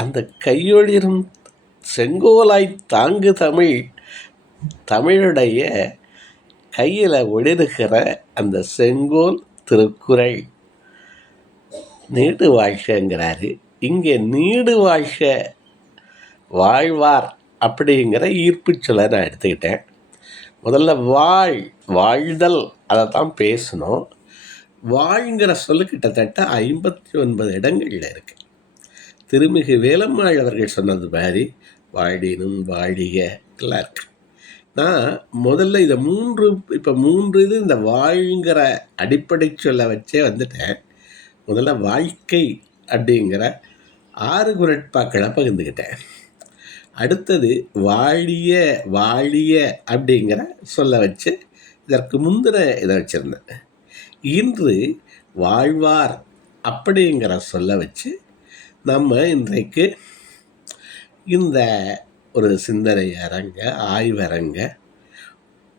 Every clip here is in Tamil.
அந்த கையொளிரும் செங்கோலாய் தாங்கு தமிழ் தமிழுடைய கையில் ஒளிருகிற அந்த செங்கோல் திருக்குறள். நீடு வாழ்க்கைங்கிறாரு இங்கே நீடு வாழ்க வாழ்வார் அப்படிங்கிற ஈர்ப்பு சொல்ல நான் எடுத்துக்கிட்டேன். முதல்ல வாழ் வாழ்தல் அதை தான் பேசணும். வாழ்ங்கிற சொல்லு கிட்டத்தட்ட ஐம்பத்தி ஒன்பது இடங்களில் இருக்குது திருமிகு வேலம்மாள் அவர்கள் சொன்னது மாதிரி வாழினும் வாழிய கிளார்க். நான் முதல்ல இதை மூன்று இப்போ மூன்று இது இந்த வாழ்ங்கிற அடிப்படை சொல்ல வச்சே வந்துட்டேன். முதல்ல வாழ்க்கை அப்படிங்கிற ஆறு குரட்பாக்களை பகிர்ந்துக்கிட்டேன். அடுத்தது வாழிய வாழிய அப்படிங்கிற சொல்ல வச்சு இதற்கு முந்தின இதை வச்சுருந்தேன். இன்று வாழ்வார் அப்படிங்கிற சொல்ல வச்சு நம்ம இன்றைக்கு இந்த ஒரு சிந்தனை அரங்க ஆய்வரங்க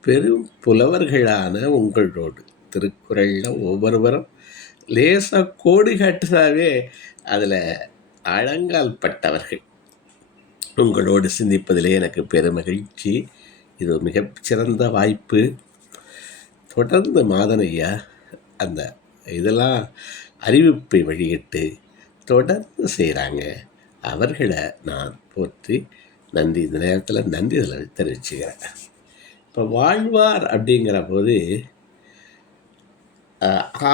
பெரும் புலவர்களான உங்களோடு திருக்குறளில் ஒவ்வொருவரும் லேசாக கோடி காட்டினாவே அதில் அழங்கால் பட்டவர்கள். உங்களோடு சிந்திப்பதிலே எனக்கு பெருமகிழ்ச்சி. இது மிகச்சிறந்த வாய்ப்பு. தொடர்ந்து மாதனையா அந்த இதெல்லாம் அறிவிப்பை வெளியிட்டு தொடர்ந்து செய்கிறாங்க அவர்களை நான் போற்றி நன்றி இந்த நேரத்தில் நன்றி இதில் தெரிவிச்சுக்கிறேன். இப்போ வாழ்வார் அப்படிங்கிற போது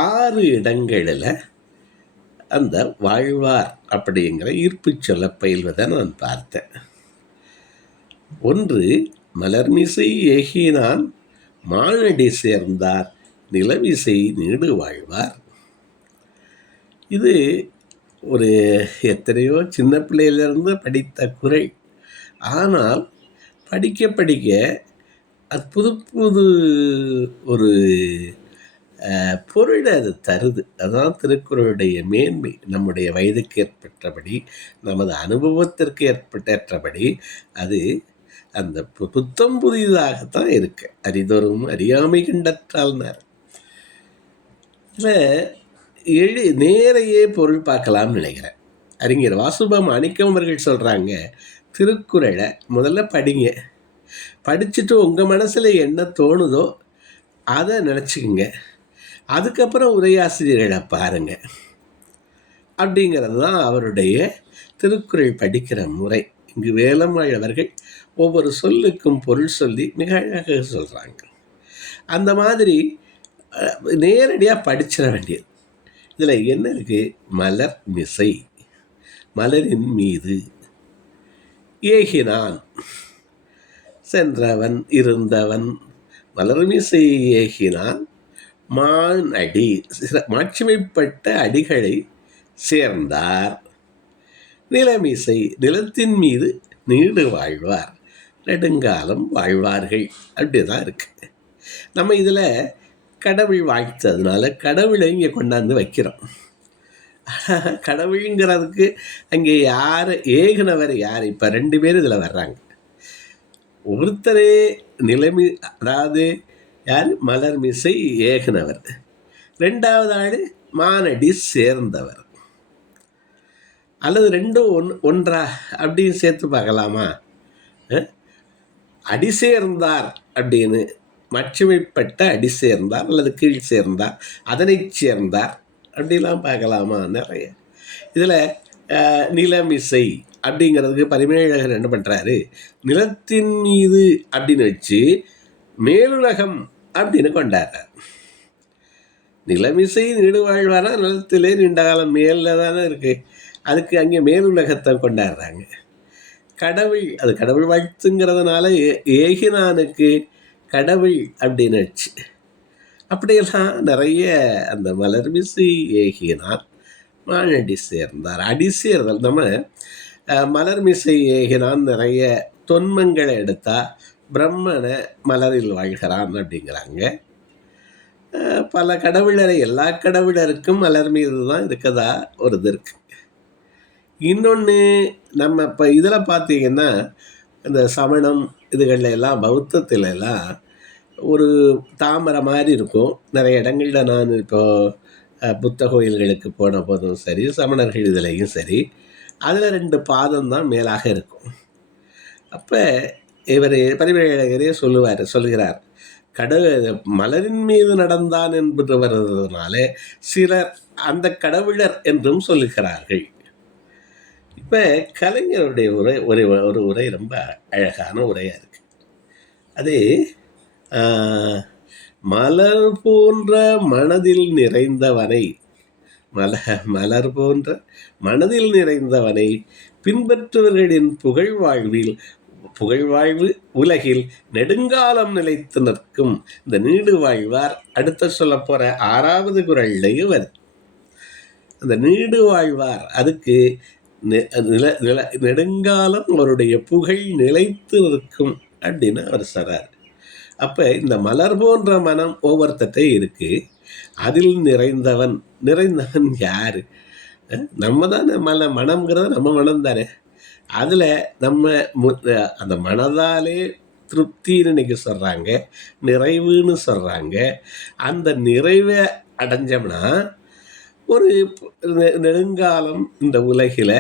ஆறு இடங்களில் அந்த வாழ்வார் அப்படிங்கிற ஈர்ப்பு சொல்ல பயில்வதை நான் பார்த்தேன். ஒன்று மலர்மிசை ஏகினான் மானடி சேர்ந்தார் நிலவிசை நீடு வாழ்வார். இது ஒரு எத்தனையோ சின்ன பிள்ளையிலேருந்து படித்த குறை. ஆனால் படிக்க படிக்க அது புது புது ஒரு பொருளை அது தருது. அதுதான் திருக்குறளுடைய மேன்மை. நம்முடைய வயதுக்கு ஏற்பட்டபடி நமது அனுபவத்திற்கு ஏற்பட்டபடி அது அந்த பு- புத்தம் புதிதாகத்தான் இருக்கு. அரிதொரும் அறியாமை கண்டற்றால்னார் இதில் எளி நேரையே பொருள் பார்க்கலாம்னு நினைக்கிறேன். அறிஞர் வாசுபா மாணிக்கம் அவர்கள் சொல்கிறாங்க திருக்குறளை முதல்ல படிங்க. படிச்சுட்டு உங்கள் மனசில் என்ன தோணுதோ அதை நினச்சிக்கங்க. அதுக்கப்புறம் உரையாசிரியர்களை பாருங்கள் அப்படிங்கிறது தான் அவருடைய திருக்குறள் படிக்கிற முறை. இங்கு வேலம்மாள் அவர்கள் ஒவ்வொரு சொல்லுக்கும் பொருள் சொல்லி மிக அழகாக சொல்கிறாங்க அந்த மாதிரி நேரடியாக படிச்சிட வேண்டியது. இதில் என்ன இருக்குது மலர் மிசை. மலரின் மீது ஏகினான். சென்றவன் இருந்தவன் மலர்மிசை ஏகினான். மான் அடி சில மாட்சிமைப்பட்ட அடிகளை சேர்ந்தார். நிலமிசை நிலத்தின் மீது நீடு வாழ்வார். நெடுங்காலம் வாழ்வார்கள். அப்படி தான் இருக்கு. நம்ம இதில் கடவுள் வாய்த்ததுனால கடவுளை இங்கே கொண்டாந்து வைக்கிறோம். கடவுளுங்கிறதுக்கு அங்கே யார் ஏகினவர் யார்? இப்போ ரெண்டு பேர் இதில் வர்றாங்க. ஒருத்தரே நிலைமை அதாவது யார்? மலர் மிசை ஏகுனவர். ரெண்டாவது ஆள் மானடி சேர்ந்தவர். அல்லது ரெண்டும் ஒன் ஒன்றா அப்படின்னு சேர்த்து பார்க்கலாமா? அடி சேர்ந்தார் அப்படின்னு மற்றுமைப்பட்ட அடி சேர்ந்தார் அல்லது கீழ் சேர்ந்தார் அதனை சேர்ந்தார். அப்படிலாம் பார்க்கலாமா? நிறைய. இதில் நிலமிசை அப்படிங்கிறதுக்கு பரிமேழகர் என்ன பண்ணுறாரு? நிலத்தின் மீது அப்படின்னு வச்சு மேலுலகம் அப்படின்னு கொண்டாடுறார். நிலமிசை நீடுவாழ்வாராக நிலத்திலே நீண்ட காலம் மேலில் தானே இருக்குது அதுக்கு அங்கே மேலுலகத்தை கொண்டாடுறாங்க. கடவுள் அது கடவுள் வாழ்த்துங்கிறதுனால ஏ ஏகினானுக்கு கடவுள் அப்படின்னுச்சு. அப்படியெல்லாம் நிறைய அந்த மலர்மிசை ஏகினார் மானடி சேர்ந்தார். அடி சேர்ந்தால் நம்ம மலர்மிசை ஏகினான் நிறைய தொன்மங்களை எடுத்தா பிரம்மனை மலரில் வாழ்கிறான் அப்படிங்கிறாங்க. பல கடவுளரை எல்லா கடவுளருக்கும் மலர் மீது தான் இருக்கதா ஒரு இது இருக்கு. இன்னொன்று நம்ம இப்போ இதில் பார்த்தீங்கன்னா இந்த சமணம் இதுகளில் எல்லாம் பௌத்தத்துல எல்லாம் ஒரு தாமரை மாதிரி இருக்கும். நிறைய இடங்களில் நான் இப்போ புத்த கோயில்களுக்கு போன போதும் சரி சமணர்கள் இதுலேயும் சரி அதில் ரெண்டு பாதம் தான் மேலாக இருக்கும். அப்போ இவர் பரிவேழகரே சொல்லுவார் சொல்கிறார் கடவுள் மலரின் மீது நடந்தான் என்பது வருவதனாலே சிலர் அந்த கடவுளர் என்றும் சொல்லுகிறார்கள். இப்போ கலைஞருடைய உரை ஒரு ஒரு உரை ரொம்ப அழகான உரையாக இருக்குது அது மலர் போன்ற மனதில் நிறைந்தவனை மல மலர் போன்ற மனதில் நிறைந்தவனை பின்பற்றுவர்களின் புகழ் வாழ்வில் உலகில் நெடுங்காலம் நிலைத்து நிற்கும் இந்த நீடு வாழ்வார். அடுத்த சொல்ல போகிற ஆறாவது குரல்லையும் வருது அந்த நீடு வாழ்வார். அதுக்கு நெ- நில நில நெடுங்காலம் அவருடைய புகழ் நிலைத்து நிற்கும் அப்படின்னு அவர் சொல்கிறார் அப்போ இந்த மலர் போன்ற மனம் ஒவ்வொருத்தட்டே இருக்குது அதில் நிறைந்தவன் நிறைந்தவன் யார்? நம்ம தானே மல மனம்ங்கிறது நம்ம மனம் தானே அதில் நம்ம மு- அந்த மனதாலே திருப்தின்னு இன்றைக்கி சொல்கிறாங்க நிறைவுன்னு சொல்கிறாங்க அந்த நிறைவை அடைஞ்சோம்னா ஒரு நெ- நெடுங்காலம் இந்த உலகில்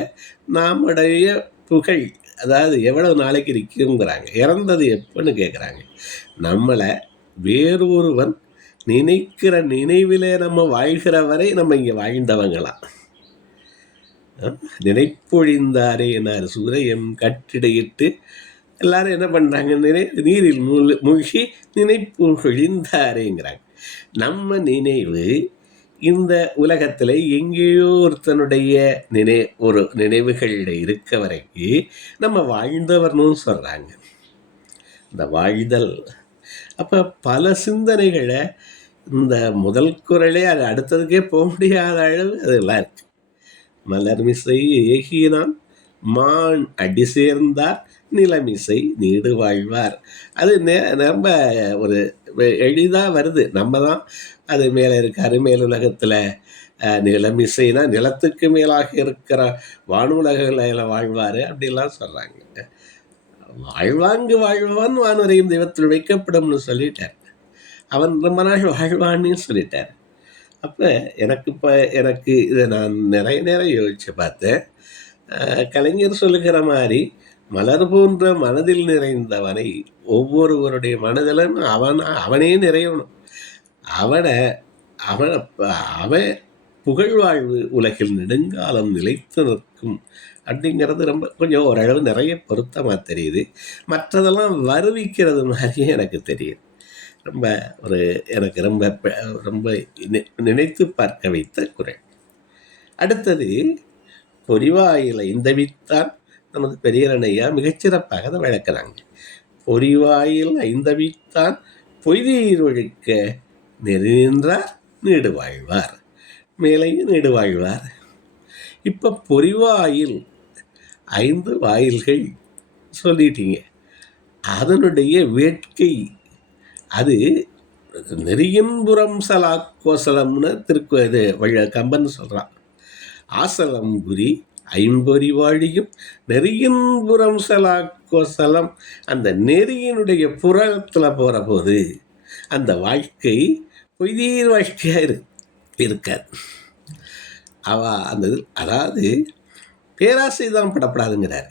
நாமுடைய புகழ் அதாவது எவ்வளவு நாளைக்கு நிற்குங்கிறாங்க இறந்தது எப்போன்னு கேட்குறாங்க நம்மளை வேறொருவன் நினைக்கிற நினைவிலே நம்ம வாழ்கிற வரை நம்ம இங்கே வாழ்ந்தவங்களாம் நினைப்பொழிந்தாரே என்னார் சூரியன் கட்டிடையிட்டு எல்லாரும் என்ன பண்ணுறாங்க நினை நீரில் மூழ் மூழ்கி நினைப்பு பொழிந்தாரேங்கிறாங்க நம்ம நினைவு இந்த உலகத்தில் எங்கேயோ ஒருத்தனுடைய நினை ஒரு நினைவுகளில் இருக்க வரைக்கும் நம்ம வாழ்ந்தவர்னு சொல்கிறாங்க இந்த வாழ்தல் அப்போ பல சிந்தனைகளை இந்த முதல் குரலே அது அடுத்ததுக்கே போக முடியாத அளவு அதெல்லாம் இருக்கு. மலர்மிசை ஏகினான் மான் அடி சேர்ந்தார் நிலமிசை நீடு வாழ்வார். அது நே- ரொம்ப ஒரு எளிதாக வருது. நம்ம தான் அது மேலே இருக்க அருமேல் உலகத்தில் நிலமிசைனா நிலத்துக்கு மேலாக இருக்கிற வானுலகில் வாழ்வார் அப்படிலாம் சொல்கிறாங்க வாழ்வாங்கு வாழ்வான் வானுரையும் தெய்வத்தில் வைக்கப்படும்னு சொல்லிட்டார். அவன் ரொம்ப நாள் வாழ்வான்னு சொல்லிட்டார். அப்போ எனக்கு இப்போ எனக்கு இதை நான் நிறைய நேரம் யோசித்து பார்த்தேன். கலைஞர் சொல்லுகிற மாதிரி மலர் போன்ற மனதில் நிறைந்தவனை ஒவ்வொருவருடைய மனதிலும் அவன் அவனே நிறையணும். அவனை அவனை அவன் புகழ்வாழ்வு உலகில் நெடுங்காலம் நிலைத்து நிற்கும் அப்படிங்கிறது ரொம்ப கொஞ்சம் ஓரளவு நிறைய பொருத்தமாக தெரியுது. மற்றதெல்லாம் வருவிக்கிறது மாதிரியே எனக்கு தெரியுது. ரொம்ப ஒரு எனக்கு ரொம்ப ரொம்ப நினைத்து பார்க்க வைத்த குறை அடுத்தது பொறிவாயில் ஐந்தவித்தான் நமது பெரியரணையா மிகச்சிறப்பாக அதை விளக்குறாங்க. பொறிவாயில் ஐந்தவித்தான் பொய்தீர் ஒழிக்க நெறிநின்றார் நீடு வாழ்வார் நீடுவாழ்வார். நீடு வாழ்வார் இப்போ பொறிவாயில் ஐந்து வாயில்கள் சொல்லிட்டீங்க. அதனுடைய வேட்கை அது நெறியின்புறம் சலா கோசலம்னு திருக்கு இது வழ- கம்பன் சொல்கிறான் ஆசலம் குறி ஐம்பொறி வாழியும் நெறியின்புறம் சலா கோசலம் அந்த நெறியினுடைய புறத்தில் போகிற போது அந்த வாழ்க்கை பொய்தீர் வாழ்க்கையாக இரு இருக்காது அவ அந்த இது அதாவது பேராசை தான் படப்படாதுங்கிறார்.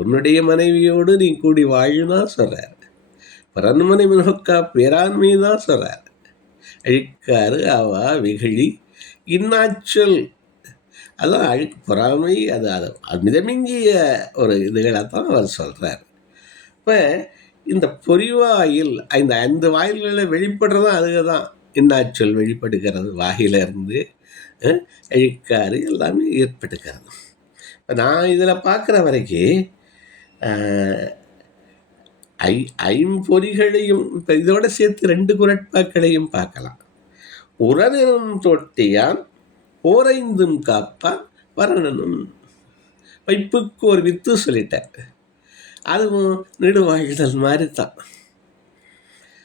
உன்னுடைய மனைவியோடு நீ கூடி வாழுனா சொல்கிறார் பிறன்மனை நோக்கா பேராண்மை தான் சொல்கிறார் அழுக்காரு அவா வெகுளி இன்னாச்சொல். அதான் அழுக்கு பொறாமை அது அது மிதமிங்கிய மிதமிஞ்சிய ஒரு இதுகளை தான் அவர் சொல்கிறார் இப்போ இந்த பொறிவாயில் இந்த ஐந்து வாயில்களில் வெளிப்படுறதும் அதுக தான் இன்னாச்சொல் வெளிப்படுகிறது வாயிலிருந்து. அஹ், அழுக்காறு எல்லாமே ஏற்பட்டுக்கிறது. இப்போ நான் இதில் பார்க்குற வரைக்கும் ஐ ஐம்பொறிகளையும் இப்போ இதோடு சேர்த்து ரெண்டு குரட்பாக்களையும் பார்க்கலாம். உரனும் தொட்டியான் ஓரைந்தும் காப்பான் வரணனும் வைப்புக்கு ஒரு வித்து சொல்லிட்டேன். அதுவும் நெடுவாழ்தல் மாதிரி தான்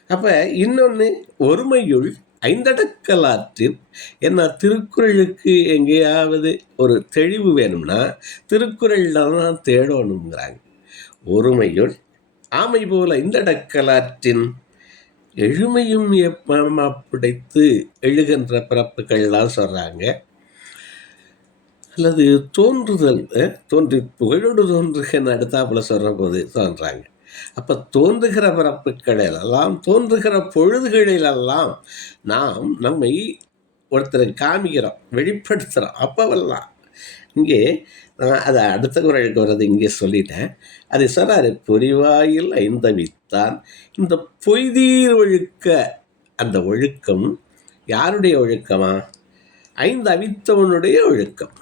அப்போ இன்னொன்று ஒருமையுள் ஐந்தடக்கலாற்றில் என்ன திருக்குறளுக்கு எங்கேயாவது ஒரு தெளிவு வேணும்னா திருக்குறளில் தான் தேடணுங்கிறாங்க ஒருமையுள் ஆமை போல ஐந்தடக்கலாற்றின் எழுமையும் எப்பமா பிடைத்து எழுகின்ற பிறப்புகள்லாம் சொல்கிறாங்க அல்லது தோன்றுதல் தோன்றி புகழோடு தோன்றுகன்னு அடுத்தாப்புல சொல்கிற போது தோன்றாங்க அப்போ தோன்றுகிற பிறப்புகளிலெல்லாம் தோன்றுகிற பொழுதுகளிலெல்லாம் நாம் நம்மை ஒருத்தரை காமிக்கிறோம் வெளிப்படுத்துகிறோம் அப்போவெல்லாம் இங்கே நான் அதை அடுத்த குரலுக்கு வர்றது இங்கே சொல்லிட்டேன். அதை சொல்கிறாரு பொறிவாயில் ஐந்தவித்தான். இந்த பொய்தீர் ஒழுக்க அந்த ஒழுக்கம் யாருடைய ஒழுக்கமா? ஐந்து அவித்தவனுடைய ஒழுக்கம்.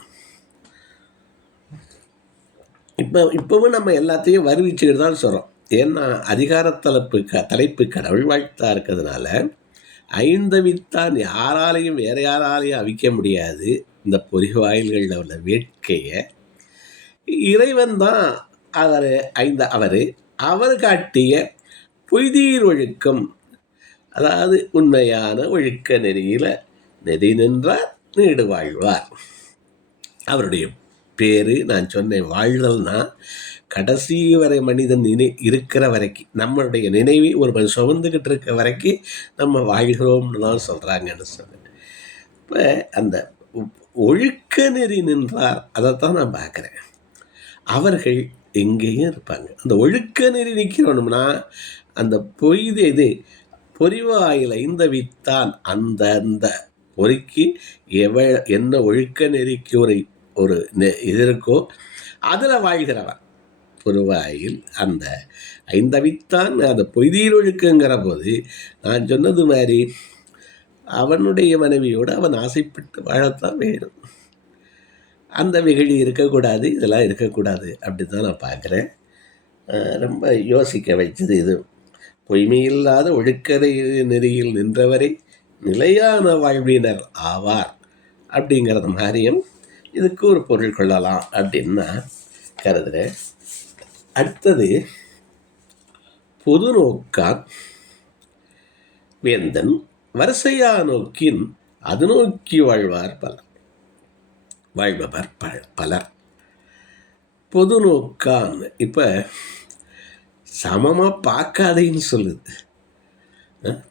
இப்போ இப்போவும் நம்ம எல்லாத்தையும் வருவிச்சுக்கிட்டு தான் சொல்கிறோம் ஏன்னா அதிகாரத்தலைப்பு க தலைப்பு கடவுள் வாழ்த்தா இருக்கிறதுனால ஐந்தவித்தான் யாராலையும் வேற யாராலையும் அவிக்க முடியாது. இந்த பொறிவாயில்களில் உள்ள வேட்கையை. இறைவன் தான் அவர் ஐந்த அவர். அவர் காட்டிய பொய்தீர் ஒழுக்கம். அதாவது உண்மையான ஒழுக்க நெறியில் நெறி நின்றார் நீடு வாழ்வார். அவருடைய பேர் நான் சொன்னேன் வாழ்தல்னா கடைசி வரை மனிதன் நினை இருக்கிற வரைக்கும் நம்மளுடைய நினைவை ஒரு மனிதன் சுமந்துக்கிட்டு இருக்க வரைக்கும் நம்ம வாழ்கிறோம்னு தான் சொல்கிறாங்கன்னு சொன்னேன். இப்போ அந்த ஒழுக்க நெறி நின்றார் அதைத்தான் நான் பார்க்குறேன். அவர்கள் எங்கேயும் இருப்பாங்க. அந்த ஒழுக்க நெறி நிற்கிறோம்னா அந்த பொய்து இது பொறிவாயில் ஐந்த வித்தான் அந்த அந்த பொறிக்கு எவ என்ன ஒழுக்க நெறிக்கு ஒரு ஒரு நெ- இது இருக்கோ அதில் வாழ்கிறவன். பொருவாயில் அந்த ஐந்தவித்தான் அந்த பொய்தீர் ஒழுக்குங்கிற போது நான் சொன்னது மாதிரி அவனுடைய மனைவியோடு அவன் ஆசைப்பட்டு வாழத்தான் வேணும் அந்த வெகுளி இருக்கக்கூடாது இதெல்லாம் இருக்கக்கூடாது அப்படி தான் நான் பார்க்குறேன். ரொம்ப யோசிக்க வைச்சது இது. பொய்மையில்லாத ஒழுக்கதை நெறியில் நின்றவரை நிலையான வாழ்வினர் ஆவார் அப்படிங்கிறது மாதிரியும் இதுக்கு ஒரு பொருள் கொள்ளலாம் அப்படின்னு நான் கருதுகிறேன் அடுத்தது பொது நோக்கான் வேந்தன் வரிசையா நோக்கின் அது நோக்கி வாழ்வார் பலர். வாழ்பவர் ப பலர். பொது நோக்கான் இப்போ சமமாக பார்க்காதேன்னு சொல்லுது.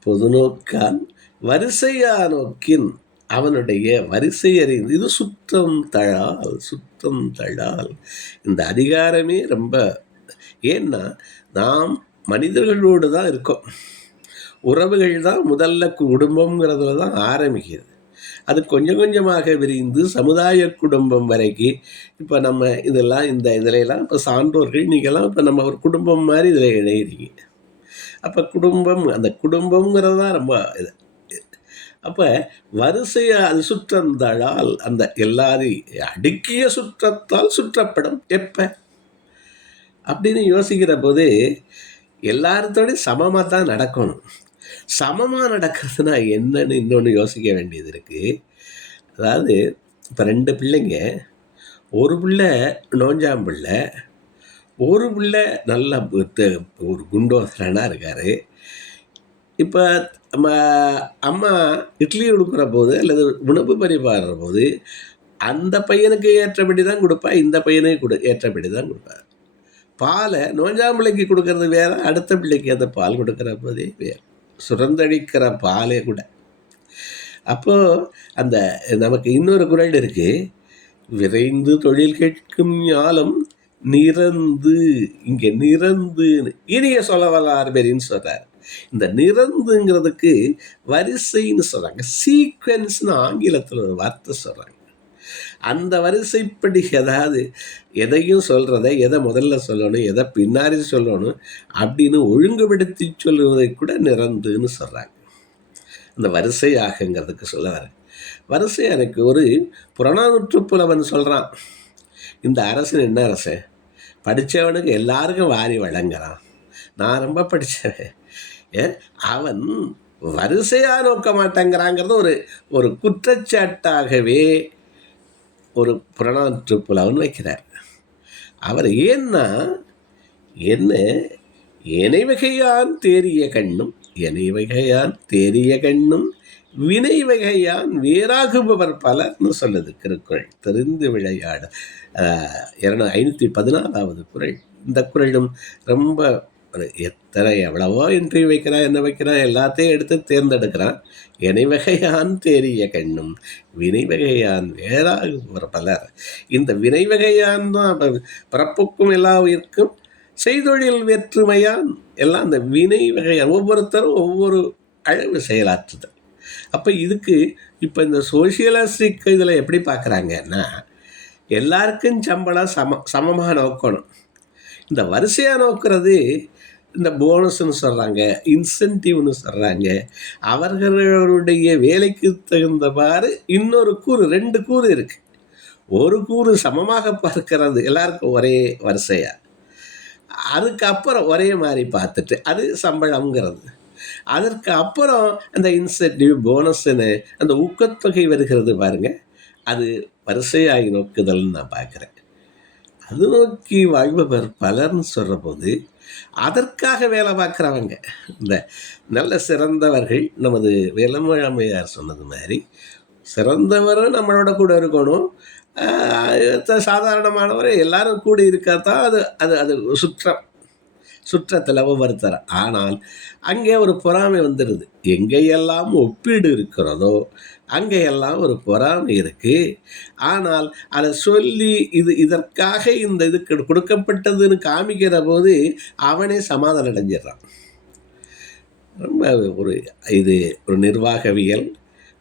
பொது நோக்கான் வரிசையா நோக்கின் அவனுடைய வரிசை அறிந்து இது சுத்தம் தழால் சுத்தம் தழால். இந்த அதிகாரமே ரொம்ப ஏன்னா நாம் மனிதர்களோடு தான் இருக்கோம். உறவுகள் தான் முதல்ல குடும்பங்கிறதுல தான் ஆரம்பிக்கிறது. அது கொஞ்சம் கொஞ்சமாக விரிந்து சமுதாய குடும்பம் வரைக்கும் இப்போ நம்ம இதெல்லாம் இந்த இதிலெல்லாம் இப்போ சான்றோர்கள் நீங்கள்லாம் இப்போ நம்ம ஒரு குடும்பம் மாதிரி இதில் இணையிறீங்க. அப்போ குடும்பம் அந்த குடும்பங்கிறது தான் ரொம்ப இது. அப்போ வரிசையாக அது சுற்றந்தழால் அந்த எல்லாரையும் அடுக்கிய சுற்றத்தால் சுற்றப்படும். எப்போ? அப்படின்னு யோசிக்கிற போது எல்லார்த்தோடையும் சமமாக தான் நடக்கணும். சமமாக நடக்கிறதுனா என்னன்னு இன்னொன்று யோசிக்க வேண்டியது இருக்குது அதாவது இப்போ ரெண்டு பிள்ளைங்க ஒரு பிள்ளை நோஞ்சாம் பிள்ளை ஒரு பிள்ளை நல்ல ஒரு குண்டோசரனாக இருக்கார். இப்போ நம்ம அம்மா இட்லி கொடுக்குற போது அல்லது உணவு பரிமாறுற போது அந்த பையனுக்கு ஏற்றபடி தான் கொடுப்பா இந்த பையனுக்கு கொடு ஏற்றபடி தான் கொடுப்பா. பாலை நோஞ்சாம் பிள்ளைக்கு கொடுக்கறது வேற அடுத்த பிள்ளைக்கு அந்த பால் கொடுக்குற போதே வேறு. சுரந்தழிக்கிற பாலே கூட. அப்போது அந்த நமக்கு இன்னொரு குரல் இருக்குது விரைந்து தொழில் கேட்கும் ஞாலம் நிறந்து இங்கே நிறந்து இனிய சொல்ல வல்லார் பேரின்னு சொல்கிறார் இந்த நிறந்துங்கிறதுக்கு வரிசைன்னு சொல்கிறாங்க சீக்வன்ஸ்னு ஆங்கிலத்தில் ஒரு வார்த்தை சொல்கிறாங்க அந்த வரிசைப்படி ஏதாவது எதையும் சொல்கிறத எதை முதல்ல சொல்லணும் எதை பின்னாடி சொல்லணும் அப்படின்னு ஒழுங்குபடுத்தி சொல்லுவதை கூட நிறந்துன்னு சொல்கிறாங்க அந்த வரிசையாகங்கிறதுக்கு சொல்ல வரேன். வரிசை எனக்கு ஒரு புறநானூற்று புலவன் சொல்கிறான் இந்த அரசன் என்ன அரசன்? படித்தவனுக்கு எல்லாருக்கும் வாரி வழங்குறான். நான் ரொம்ப படித்தவன் ஏன் அவன் வரிசையாக நோக்க மாட்டேங்கிறாங்கிறது ஒரு ஒரு குற்றச்சாட்டாகவே ஒரு புராண ட்ரிப்பில் அவன் வைக்கிறார் அவர் ஏன்னா என்ன? எனை வகையான் தேறிய கண்ணும் எனை வகையான் தேறிய கண்ணும் வினை வகையான் வேறாகுபவர் பலர்னு சொல்லுது திருக்குறள் தெரிந்து விளையாட. இரநூ ஐநூற்றி பதினாலாவது குறள் இந்த குறளும் ரொம்ப ஒரு எத்தனை எவ்வளவோ இன்ட்ரி வைக்கிறான் என்ன வைக்கிறான் எல்லாத்தையும் எடுத்து தேர்ந்தெடுக்கிறான். இணைவகையான் தேறிய கண்ணும் வினைவகையான் வேறாக ஒரு பலர். இந்த வினைவகையான் தான் பிறப்புக்கும் எல்லா உயிர்க்கும் செய்தொழில் வேற்றுமையான். எல்லாம் அந்த வினை வகையான் ஒவ்வொருத்தரும் ஒவ்வொரு அளவு செயலாற்றுதல். அப்போ இதுக்கு இப்போ இந்த சோசியலிஸ்டிக் இதில் எப்படி பார்க்குறாங்கன்னா எல்லாருக்கும் சம்பளம் சம சமமாக நோக்கணும். இந்த வரிசையாக நோக்கிறது இந்த போனஸ்ன்னு சொல்கிறாங்க இன்சென்டிவ்னு சொல்கிறாங்க அவர்களுடைய வேலைக்கு தகுந்தவாறு இன்னொரு கூறு ரெண்டு கூறு இருக்குது ஒரு கூறு சமமாக பார்க்கறது எல்லாருக்கும் ஒரே வரிசையாக அதுக்கப்புறம் ஒரே மாதிரி பார்த்துட்டு அது சம்பளம்ங்கிறது. அதற்கு அப்புறம் அந்த இன்சென்டிவ் போனஸ்ன்னு அந்த ஊக்கத்தொகை வருகிறது பாருங்கள் அது வரிசையாகி நோக்குதல்னு நான் பார்க்குறேன். அது நோக்கி வாழ்பவர் பலர்னு சொல்கிற போது அதற்காக வேலை பார்க்குறவங்க. இந்த நல்ல சிறந்தவர்கள் நமது வேலமழமையார் சொன்னது மாதிரி சிறந்தவரும் நம்மளோட கூட இருக்கணும். சாதாரணமானவர் எல்லாரும் கூட இருக்காதான் அது அது அது சுற்றம். சுற்றத்தில் ஒவ்வொருத்தர். ஆனால் அங்கே ஒரு பொறாமை வந்துடுது எங்கேயெல்லாம் ஒப்பீடு இருக்கிறதோ அங்கேயெல்லாம் ஒரு பொறாமை இருக்குது ஆனால் அதை சொல்லி இது இதற்காக இந்த இது கொடுக்கப்பட்டதுன்னு காமிக்கிற போது அவனே சமாதானம் அடைஞ்சிடுறான். ரொம்ப ஒரு இது ஒரு நிர்வாகவியல்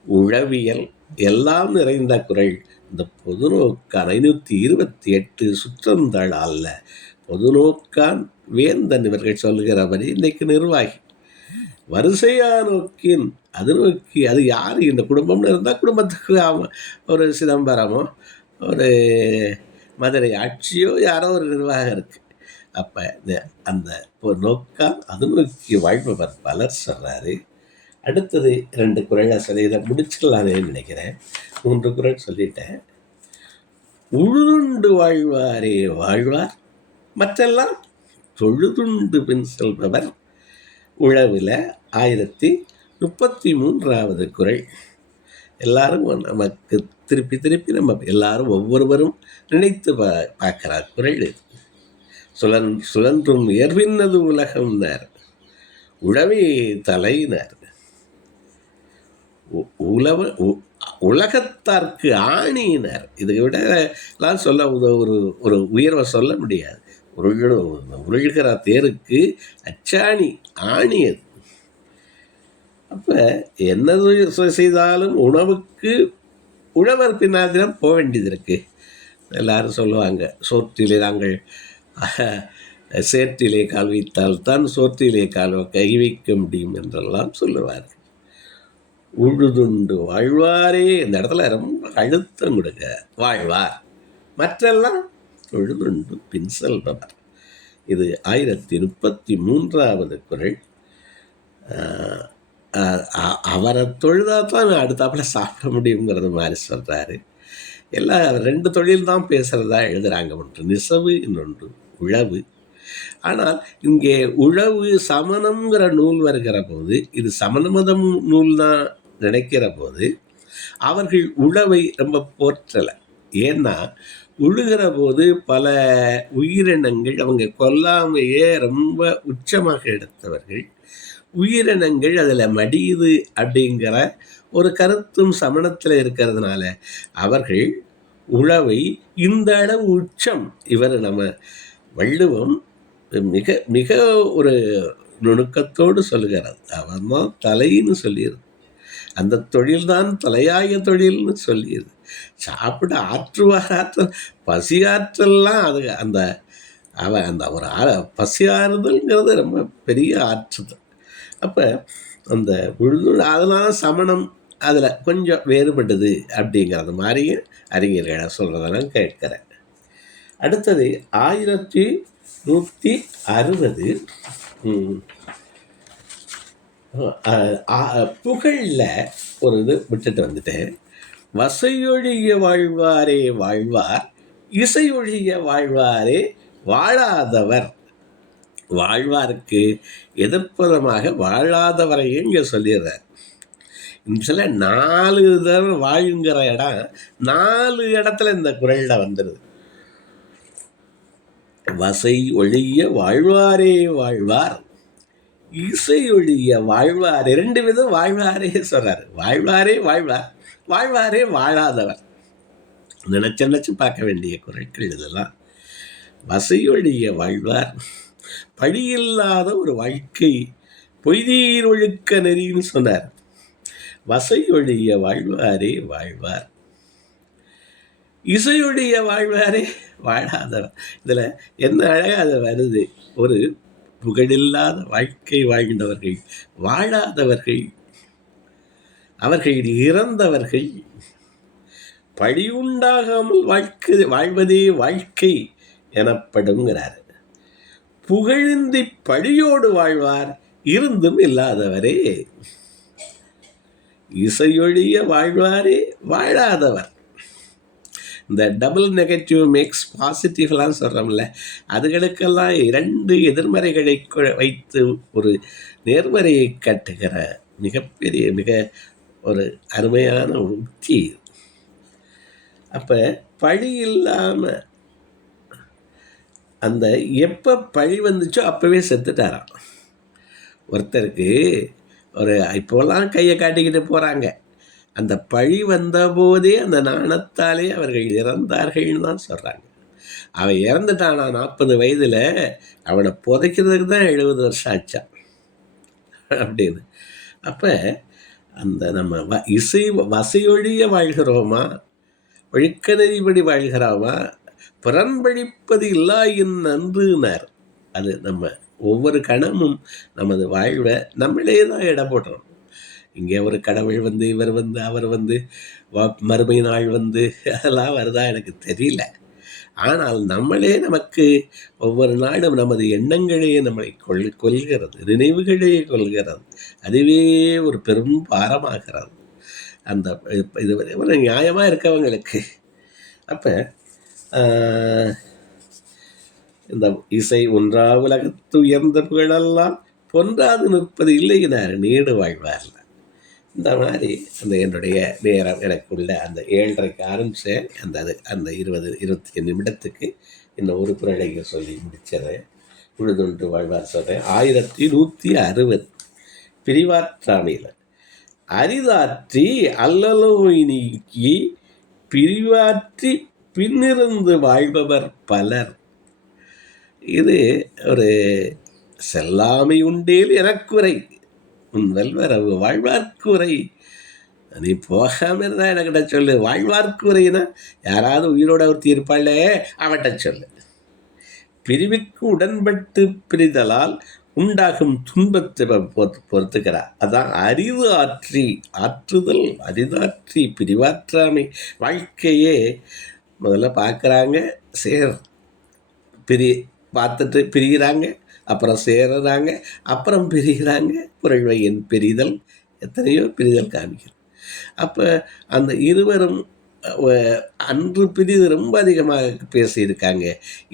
உளவியல் எல்லாம் நிறைந்த குரல். இந்த பொதுநோக்கான் ஐநூற்றி இருபத்தி எட்டு சுற்றந்தாள் அல்ல பொதுநோக்கான் வேந்தன் இவர்கள் சொல்கிறபடி இன்றைக்கு நிர்வாகி. வரிசையா நோக்கின் அது நோக்கி அது யார்? இந்த குடும்பம்னு இருந்தால் குடும்பத்துக்கு ஒரு சிதம்பரமோ ஒரு மதுரை ஆட்சியோ யாரோ ஒரு நிர்வாகம் இருக்குது அப்போ இந்த அந்த இப்போ நோக்கம் அது நோக்கி வாழ்பவர் பலர் சொல்கிறாரு அடுத்தது ரெண்டு குரலாக சொல்லி இதை முடிச்சிடலானே நினைக்கிறேன். மூன்று குரல் சொல்லிட்டேன். உழுதுண்டு வாழ்வாரே வாழ்வார். மற்றெல்லாம் தொழுதுண்டு பின் செல்பவர் உழவில் ஆயிரத்தி முப்பத்தி மூன்றாவது குரல். எல்லாரும் நமக்கு திருப்பி திருப்பி நம்ம எல்லாரும் ஒவ்வொருவரும் நினைத்து பா பார்க்குறார் குரல் இது. சுழன் சுழன்றும் உயர்வின்னது உலகம்னார் உழவே தலையினார் உ- உ- உலகத்தார்க்கு ஆணியினர் இதை விட எல்லாம் சொல்ல ஒரு ஒரு உயர்வை சொல்ல முடியாது. உருள் உருள்கிற தேருக்கு அச்சாணி ஆணி அது. அப்போ என்ன செய்தாலும் உணவுக்கு உழவர் பின்னாதிரம் போக வேண்டியது இருக்குது எல்லாரும் சொல்லுவாங்க சோற்றிலே நாங்கள் சேற்றிலே கால் வைத்தால் தான் சோற்றிலே கால் கை வைக்க முடியும் என்றெல்லாம் சொல்லுவார் உழுதுண்டு வாழ்வாரே. இந்த இடத்துல ரொம்ப அழுத்தம் கொடுங்க. வாழ்வார். மற்றெல்லாம் தொழுதுண்டு பின் செல்பவர். இது ஆயிரத்தி முப்பத்தி மூன்றாவது குரல் அ- அவரை தொழுதா தான் அடுத்தாப்புல சாப்பிட முடியுங்கிறது மாதிரி சொல்கிறாரு எல்லாம் ரெண்டு தொழில் தான் பேசுகிறதா எழுதுகிறாங்க ஒன்று நிசவு இன்னொன்று உழவு. ஆனால் இங்கே உழவு சமணம்ங்கிற நூல் வருகிற போது இது சமணமதம் நூல் தான் நினைக்கிற போது அவர்கள் உழவை ரொம்ப போற்றலை. ஏன்னா உழுகிற போது பல உயிரினங்கள் அவங்க கொல்லாமையே ரொம்ப உச்சமாக எடுத்தவர்கள் உயிரினங்கள் அதில் மடியுது அப்படிங்கிற ஒரு கருத்தும் சமணத்தில் இருக்கிறதுனால அவர்கள் உழவை இந்த அளவு உச்சம் இவர் நம்ம வள்ளுவம் மிக மிக ஒரு நுணுக்கத்தோடு சொல்லுகிறார். அவன் தான் தலைன்னு சொல்லிடுது அந்த தொழில்தான் தலையாய தொழில்னு சொல்லிடுது சாப்பிட ஆற்றுவார் ஆற்றல் பசி ஆற்றல்லாம் அது அந்த அவன் அந்த ஒரு ஆ- பசியாறுதல்ங்கிறது ரொம்ப பெரிய ஆற்றுதல் அப்போ அந்த உழுது அதனால சமணம் அதில் கொஞ்சம் வேறுபட்டது அப்படிங்கிறது மாதிரியும் அறிஞர்களை சொல்கிறதெல்லாம் கேட்குறேன். அடுத்தது ஆயிரத்தி நூற்றி அறுபது புகழில் ஒரு இது விட்டுட்டு வந்துட்டேன். வசையொழிய வாழ்வாரே வாழ்வார் இசையொழிய வாழ்வாரே வாழாதவர். வாழ்வாருக்கு எதிர்ப்புறமாக வாழாதவரையும் இங்கே சொல்லிடுறார். சில நாலு தடவை வாழுங்கிற இடம் நாலு இடத்துல இந்த குரலில் வந்துடுது வசை ஒழிய வாழ்வாரே வாழ்வார் இசை ஒழிய வாழ்வார் இரண்டு விதம் வாழ்வாரே சொல்கிறார் வாழ்வாரே வாழ்வார் வாழ்வாரே வாழாதவர். நினச்சி நினச்சி பார்க்க வேண்டிய குரட்கள் இதெல்லாம். வசையொழிய வாழ்வார். பழியில்லாத ஒரு வாழ்க்கை பொய்தீர் ஒழுக்க நெறின்னு சொன்னார். வசையொழிய வாழ்வாரே வாழ்வார். இசையுடைய வாழ்வாரே வாழாதவர். இதில் என்ன அழகாக அது வருது. ஒரு புகழில்லாத வாழ்க்கை வாழ்ந்தவர்கள் வாழாதவர்கள் அவர்கள் இறந்தவர்கள் பழியுண்டாகாமல் வாழ்க்கை வாழ்வதே வாழ்க்கை எனப்படுங்கிறார். புகழிந்தி பழியோடு வாழ்வார் இருந்தும் இல்லாதவரே. இசையொழிய வாழ்வாரே வாழாதவர். இந்த டபுள் நெகட்டிவ் மேக்ஸ் பாசிட்டிவ்லாம் சொல்கிறோம்ல அதுகளுக்கெல்லாம் இரண்டு எதிர்மறைகளை வைத்து ஒரு நேர்மறையை கட்டுகிற மிகப்பெரிய மிக ஒரு அருமையான உத்தி. அப்போ பழி இல்லாமல் அந்த எப்போ பழி வந்துச்சோ அப்போவே செத்துட்டாராம். ஒருத்தருக்கு ஒரு இப்போலாம் கையை காட்டிக்கிட்டு போகிறாங்க அந்த பழி வந்தபோதே அந்த நாணத்தாலே அவர்கள் இறந்தார்கள்னு தான் சொல்கிறாங்க அவன் இறந்துட்டானா நாற்பது வயதில் அவனை புதைக்கிறதுக்கு தான் எழுபது வருஷம் ஆச்சான் அப்படின்னு. அப்போ அந்த நம்ம வ இசை வசையொழிய வாழ்கிறோமா? ஒழுக்க வாழ்கிறாமா? வாழ்கிறோமா இல்லா இல்லாயின் நன்றுனார். அது நம்ம ஒவ்வொரு கணமும் நமது வாழ்வை நம்மளே தான் இட போடுறோம். இங்கே ஒரு கடவுள் வந்து இவர் வந்து அவர் வந்து மறுமை நாள் வந்து அதெல்லாம் வருதா எனக்கு தெரியல. ஆனால் நம்மளே நமக்கு ஒவ்வொரு நாளும் நமது எண்ணங்களே நம்மளை கொள் கொள்கிறது நினைவுகளே கொள்கிறது. அதுவே ஒரு பெரும் பாரமாகிறது அந்த இது ஒரு நியாயமாக இருக்கவங்களுக்கு. அப்போ இந்த இசை ஒன்றா உலகத்து உயர்ந்த புகழெல்லாம் பொன்றாது நிற்பது இல்லையினார் நீடு வாழ்வார்கள். இந்த மாதிரி அந்த என்னுடைய நேரம் எனக்குள்ள அந்த ஏழரைக்கு ஆரம்பித்தேன் அந்த அது அந்த இருபது இருபத்தி நிமிடத்துக்கு இன்னும் ஒரு குரலைங்க சொல்லி முடித்ததை உழுதுண்டு வாழ்வார் சொல்கிறேன் ஆயிரத்தி நூற்றி அறுபது பிரிவாற்றாமையில் அரிதாற்றி அல்லலோய் நீக்கி பிரிவாற்றி பின்னிருந்து வாழ்பவர் பலர். இது ஒரு செல்லாமை உண்டேல் எனக்குறை. உன் வெல்வரவு வாழ்வார்க்குறை. நீ போகாமல் இருந்தால் எனக்கிட்ட சொல்லு. வாழ்வார்க்குறைனா யாராவது உயிரோட ஒருத்தி இருப்பாளே அவட்ட சொல்லு. பிரிவுக்கு உடன்பட்டு பிரிதலால் உண்டாகும் துன்பத்தை பொறுத்துக்கிறார் அதான் அறிவு ஆற்றி ஆற்றுதல் அரிதாற்றி பிரிவாற்றாமை. வாழ்க்கையே முதல்ல பார்க்குறாங்க சேர் பிரி பார்த்துட்டு பிரிகிறாங்க. அப்புறம் சேருறாங்க அப்புறம் பிரிகிறாங்க. புரழ்வையின் பிரிதல் எத்தனையோ பிரிதல் காமிக்கிறது அப்போ அந்த இருவரும் அன்று பிரிது ரொம்ப அதிகமாக பேசியிருக்காங்க.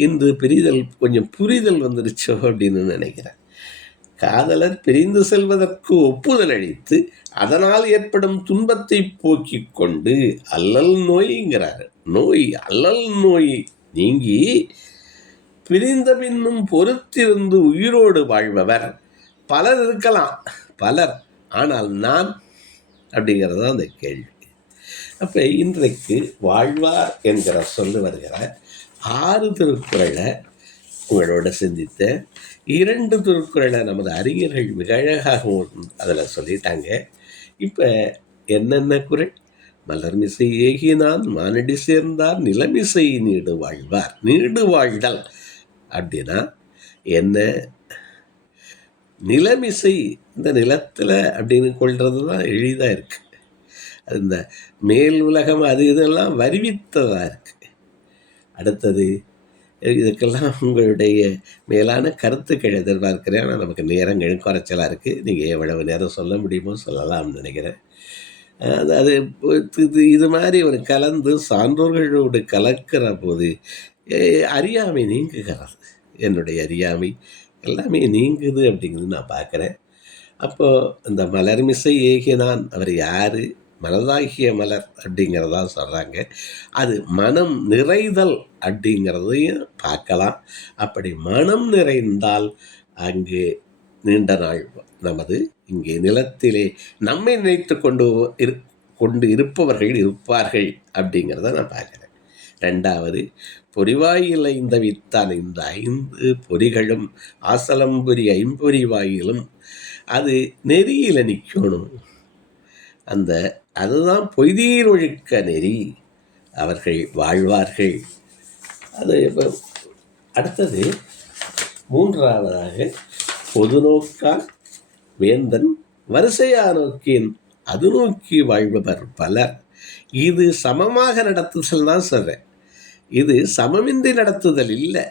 இன்று பிரிதல் கொஞ்சம் புரிதல் வந்துருச்சோ அப்படின்னு நினைக்கிறேன். காதலர் பிரிந்து செல்வதற்கு ஒப்புதல் அளித்து அதனால் ஏற்படும் துன்பத்தை போக்கிக் கொண்டு அல்லல் நோய்ங்கிறார். நோய் அல்லல் நோய் நீங்கி பிரிந்த பின்னும் பொறுத்திருந்து உயிரோடு வாழ்பவர். பலர் இருக்கலாம் பலர். ஆனால் நான்? அப்படிங்கிறது தான் அந்த கேள்வி. அப்போ இன்றைக்கு வாழ்வார் என்கிற சொல்லு வருகிற ஆறு திருக்குறளை உங்களோட சிந்தித்த இரண்டு திருக்குறளை நமது அறிஞர்கள் மிக அழகாகவும் அதில் சொல்லிட்டாங்க. இப்போ என்னென்ன குரல் மலர்மிசை ஏகினான் மானடி சேர்ந்தார் நிலமிசை நீடு வாழ்வார். நீடு வாழ்தல். அப்படின்னா என்ன? நிலமிசை இந்த நிலத்தில் அப்படின்னு கொள்வது தான் எளிதாக இருக்குது இந்த மேல் உலகம் அது இதெல்லாம் வருவித்ததாக இருக்குது அடுத்தது இதுக்கெல்லாம் உங்களுடைய மேலான கருத்துக்கள் எதிர்பார்க்கிறேன். ஆனால் நமக்கு நேரங்கள் குறைச்சலாக இருக்குது நீங்கள் எவ்வளவு நேரம் சொல்ல முடியுமோ சொல்லலாம்னு நினைக்கிறேன். அது அது இது இது மாதிரி ஒரு கலந்து சான்றோர்களோடு கலக்கிற போது அறியாமை நீங்குகிறது. என்னுடைய அறியாமை எல்லாமே நீங்குது அப்படிங்கிறது நான் பார்க்குறேன். அப்போது இந்த மலர்மிசை ஏகினான் அவர் யார்? மனதாகிய மலர் அப்படிங்கிறதா சொல்கிறாங்க அது மனம் நிறைதல் அப்படிங்கிறதையும் பார்க்கலாம். அப்படி மனம் நிறைந்தால் அங்கு நீண்ட நாள் நமது இங்கே நிலத்திலே நம்மை நினைத்து கொண்டு இரு கொண்டு இருப்பவர்கள் இருப்பார்கள் அப்படிங்கிறத நான் பார்க்குறேன். ரெண்டாவது பொறிவாயிலை இந்த வித்தான் இந்த ஐந்து பொறிகளும் ஆசலம்புரி ஐம்பொறி வாயிலும் அது நெறியில் நிற்கணும் அந்த அதுதான் பொய்தீர் ஒழுக்க நெறி. அவர்கள் வாழ்வார்கள். அது இப்போ அடுத்தது மூன்றாவதாக பொது நோக்கால் வேந்தன் வரிசையா நோக்கின் அது நோக்கி வாழ்பவர் பலர். இது சமமாக நடத்துதல் தான் சொல்கிறேன் இது சமமின்றி நடத்துதல் இல்லை.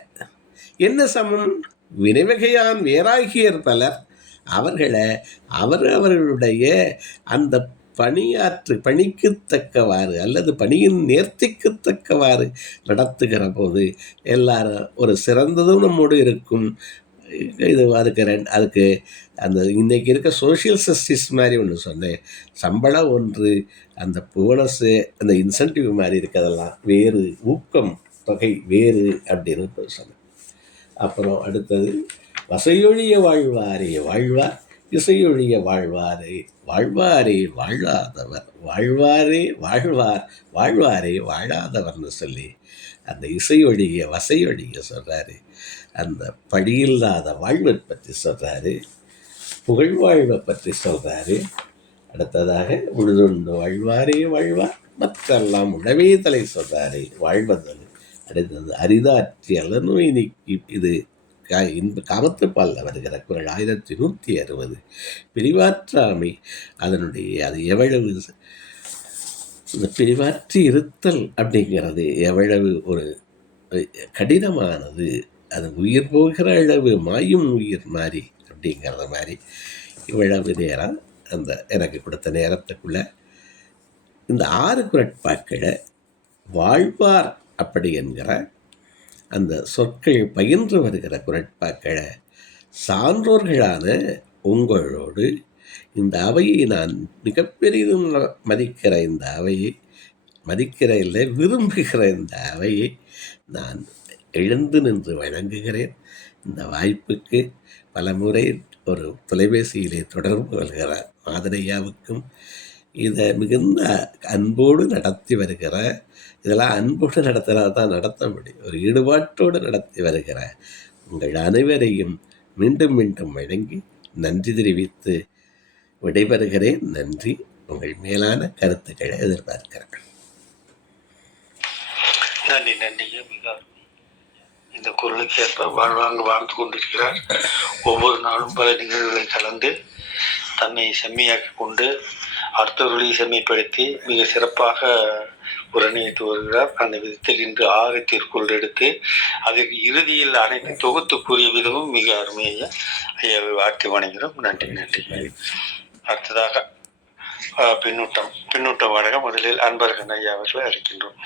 என்ன சமம்? வினைவகையான் வேறாகியர் பலர் அவர்களை அவர் அவர்களுடைய அந்த பணியாற்று பணிக்கு தக்கவாறு அல்லது பணியின் நேர்த்திக்கு தக்கவாறு நடத்துகிற போது எல்லாரும் ஒரு சிறந்ததும் நம்மோடு இருக்கும். இது அதுக்கு ரெண்டு அதுக்கு அந்த இன்றைக்கி இருக்க சோஷியல் சஸ்டிஸ் மாதிரி ஒன்று சொன்னேன். சம்பளம் ஒன்று அந்த போனஸு அந்த இன்சென்டிவ் மாதிரி இருக்கிறதெல்லாம் வேறு ஊக்கம் தொகை வேறு அப்படின்னு சொன்னேன். அப்புறம் அடுத்தது வசையொழிய வாழ்வாரே வாழ்வார் இசையொழிய வாழ்வாரே வாழ்வாரே வாழாதவர் வாழ்வாரே வாழ்வார் வாழ்வாரே வாழாதவர்னு சொல்லி அந்த இசையொழிய வசையொழிய சொல்கிறாரு அந்த படியில்லாத வாழ்வை பற்றி சொல்கிறாரு புகழ்வாழ்வை பற்றி சொல்கிறாரு அடுத்ததாக உழுதுண்டு வாழ்வாரே வாழ்வார் மற்றெல்லாம் உடவே தலை சொல்கிறாரு வாழ்வதல் அடுத்தது அரிதாற்றி அலநோய் நீக்கி இது கா இன்ப காமத்துப்பாலில் வருகிற குரல் ஆயிரத்தி நூற்றி அறுபது. பிரிவாற்றாமை அதனுடைய அது எவ்வளவு இந்த பிரிவாற்றி இருத்தல் அப்படிங்கிறது எவ்வளவு ஒரு கடினமானது. அது உயிர் போகிற அளவு மாயும் உயிர் மாறி அப்படிங்கிறத மாதிரி இவ்வளவு நேரம் அந்த எனக்கு கொடுத்த நேரத்துக்குள்ளே இந்த ஆறு குரட்பாக்களை வாழ்வார் அப்படி என்கிற அந்த சொற்கள் பயின்று வருகிற குரட்பாக்களை சான்றோர்களான உங்களோடு இந்த அவையை நான் மிக பெரிதும் மதிக்கிற இந்த அவையை மதிக்கிற இல்லை விரும்புகிற இந்த அவையை நான் எழுந்து நின்று வணங்குகிறேன். இந்த வாய்ப்புக்கு பல முறை ஒரு தொலைபேசியிலே தொடர்பு கொள்கிறார். மாதனையாவுக்கும் இதை மிகுந்த அன்போடு நடத்தி வருகிற இதெல்லாம் அன்போடு நடத்தினா தான் நடத்த முடியும். ஒரு ஈடுபாட்டோடு நடத்தி வருகிற உங்கள் அனைவரையும் மீண்டும் மீண்டும் வழங்கி நன்றி தெரிவித்து விடைபெறுகிறேன். நன்றி. உங்கள் மேலான கருத்துக்களை எதிர்பார்க்கிறேன். நன்றி நன்றி மிக இந்த குரலுக்கு ஏற்ப வாழ்வாங்க வாழ்ந்து கொண்டிருக்கிறார். ஒவ்வொரு நாளும் பல நிகழ்வுகளை கலந்து தன்னை செம்மையாக்கி கொண்டு அடுத்தவர்களை செம்மைப்படுத்தி மிக சிறப்பாக உரணியத்து வருகிறார். அந்த விதத்தில் இன்று ஆறு திருக்குறள் எடுத்து அதற்கு இறுதியில் அனைத்து தொகுத்து கூறிய விதமும் மிக அருமையாக ஐயாவை வாழ்த்து வணங்குகிறோம். நன்றி நன்றி. அடுத்ததாக பின்னூட்டம் பின்னூட்டம் பின்னூட்ட வழங்க முதலில் அன்பர்கள் ஐயா அவர்களை அழைக்கின்றோம்.